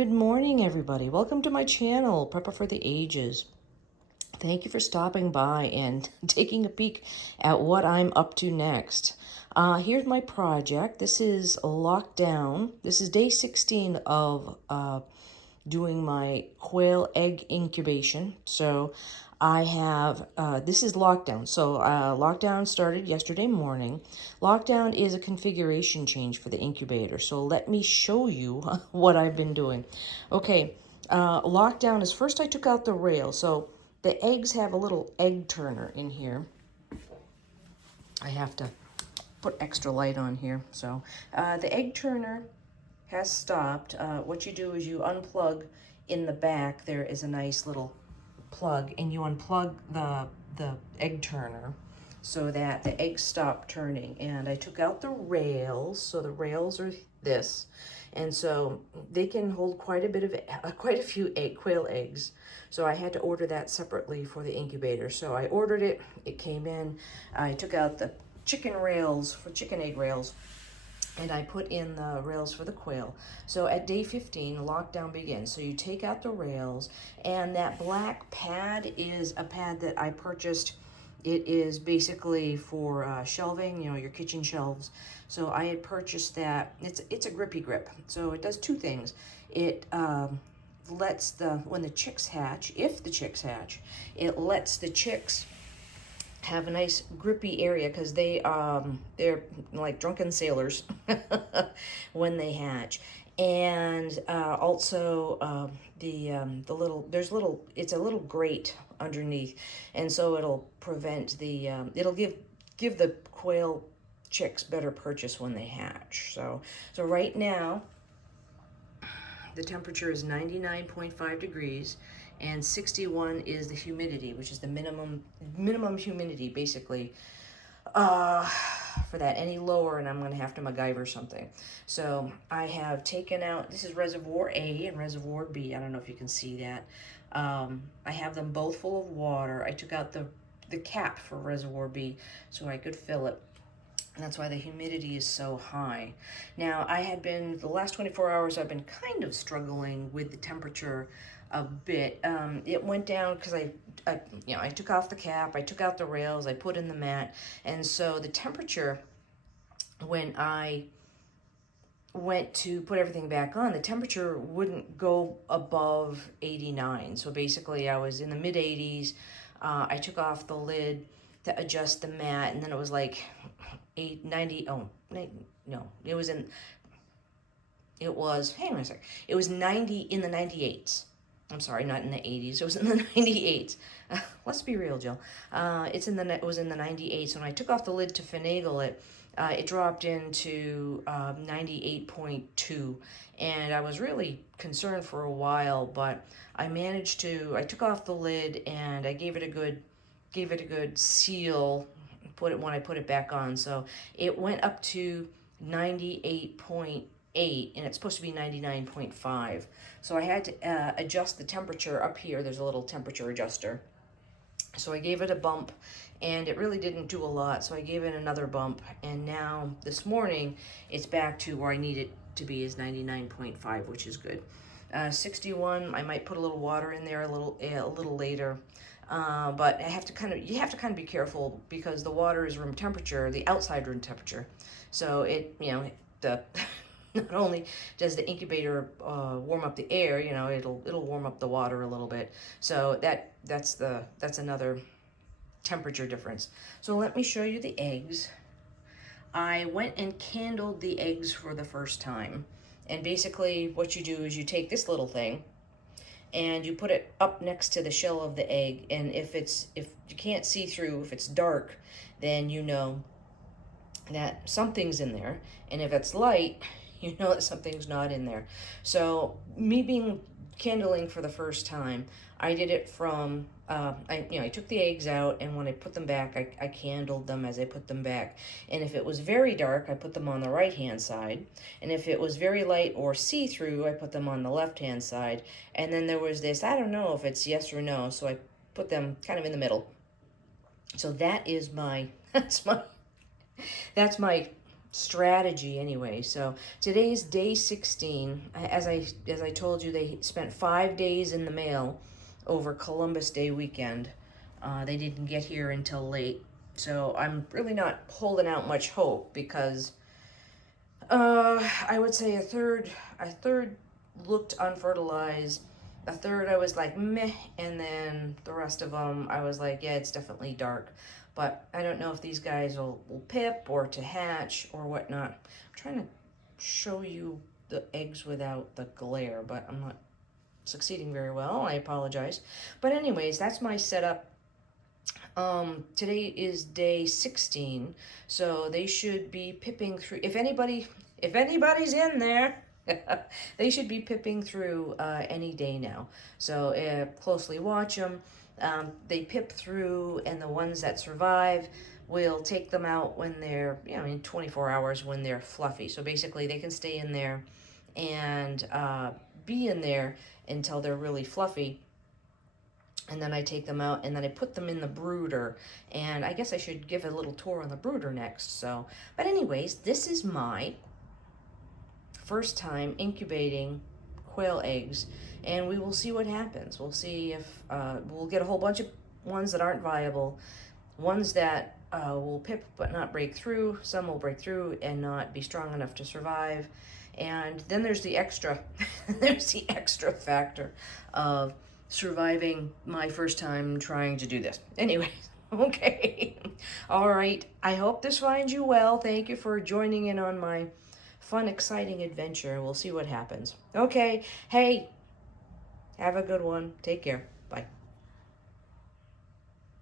Good morning, everybody. Welcome to my channel, Prepper for the Ages. Thank you for stopping by and taking a peek at what I'm up to next. Here's my project. This is lockdown. This is day 16 of doing my quail egg incubation. So I have, this is lockdown. So lockdown started yesterday morning. Lockdown is a configuration change for the incubator. So let me show you what I've been doing. Okay, lockdown is first I took out the rail. So the eggs have a little egg turner in here. I have to put extra light on here. So the egg turner has stopped. What you do is you unplug in the back. There is a nice little plug, and you unplug the egg turner so that the eggs stop turning. And I took out the rails, so the rails are this, and so they can hold quite a few quail eggs. So I had to order that separately for the incubator. So I ordered it. It came in. I took out the chicken rails for chicken egg rails, and I put in the rails for the quail. So at day 15, lockdown begins. So you take out the rails, and that black pad is a pad that I purchased. It is basically for shelving, you know, your kitchen shelves. So I had purchased that. It's a grippy grip. So it does two things. It lets when the chicks hatch, if the chicks hatch, it lets the chicks have a nice grippy area, because they're like drunken sailors when they hatch. And also the little it's a little grate underneath, and so it'll prevent it'll give the quail chicks better purchase when they hatch. So right now the temperature is 99.5 degrees, and 61 is the humidity, which is the minimum humidity, basically, for that. Any lower and I'm going to have to MacGyver something. So I have taken out, this is reservoir A and reservoir B. I don't know if you can see that. I have them both full of water. I took out the cap for reservoir B so I could fill it. And that's why the humidity is so high. Now, the last 24 hours, I've been kind of struggling with the temperature a bit. It went down because I took off the cap, I took out the rails, I put in the mat. And so the temperature, when I went to put everything back on, the temperature wouldn't go above 89. So basically I was in the mid 80s. I took off the lid to adjust the mat, and then it was like 90. Oh, no, it was, hang on a sec. It was 90 in the 98s. I'm sorry, not in the 80s. It was in the 98s. Let's be real, Jill. It was in the 98s. When I took off the lid to finagle it, it dropped into 98.2, and I was really concerned for a while, but I took off the lid and I gave it a good seal when I put it back on. So it went up to 98.8, and it's supposed to be 99.5. So I had to adjust the temperature up here. There's a little temperature adjuster. So I gave it a bump, and it really didn't do a lot. So I gave it another bump, and now this morning it's back to where I need it to be, is 99.5, which is good. 61, I might put a little water in there a little later. But you have to kind of be careful, because the water is room temperature, the outside room temperature. So not only does the incubator warm up the air, it'll warm up the water a little bit. So that's another temperature difference. So let me show you the eggs. I went and candled the eggs for the first time. And basically what you do is you take this little thing and you put it up next to the shell of the egg. And if you can't see through, if it's dark, then you know that something's in there. And if it's light, you know that something's not in there. So me being candling for the first time, I did it from, I took the eggs out, and when I put them back, I candled them as I put them back. And if it was very dark, I put them on the right-hand side. And if it was very light or see-through, I put them on the left-hand side. And then there was this, I don't know if it's yes or no, so I put them kind of in the middle. So that is that's my strategy anyway. So today's day 16. As I told you, they spent 5 days in the mail over Columbus Day weekend. They didn't get here until late. So I'm really not holding out much hope because I would say a third looked unfertilized. A third I was like meh, and then the rest of them I was like, yeah, it's definitely dark. But I don't know if these guys will pip or to hatch or whatnot. I'm trying to show you the eggs without the glare, but I'm not succeeding very well. I apologize. But anyways, that's my setup. Today is day 16, so they should be pipping through. If anybody's in there, they should be pipping through any day now. So closely watch them. They pip through, and the ones that survive, we'll take them out when they're, in 24 hours when they're fluffy. So basically, they can stay in there and be in there until they're really fluffy. And then I take them out and then I put them in the brooder. And I guess I should give a little tour on the brooder next. So, but anyways, this is my first time incubating quail eggs, and we will see what happens. We'll see if we'll get a whole bunch of ones that aren't viable, ones that will pip but not break through. Some will break through and not be strong enough to survive. And then there's the extra, there's the extra factor of surviving my first time trying to do this. Anyway, okay. All right. I hope this finds you well. Thank you for joining in on my fun, exciting adventure. We'll see what happens. Okay. Hey, have a good one. Take care.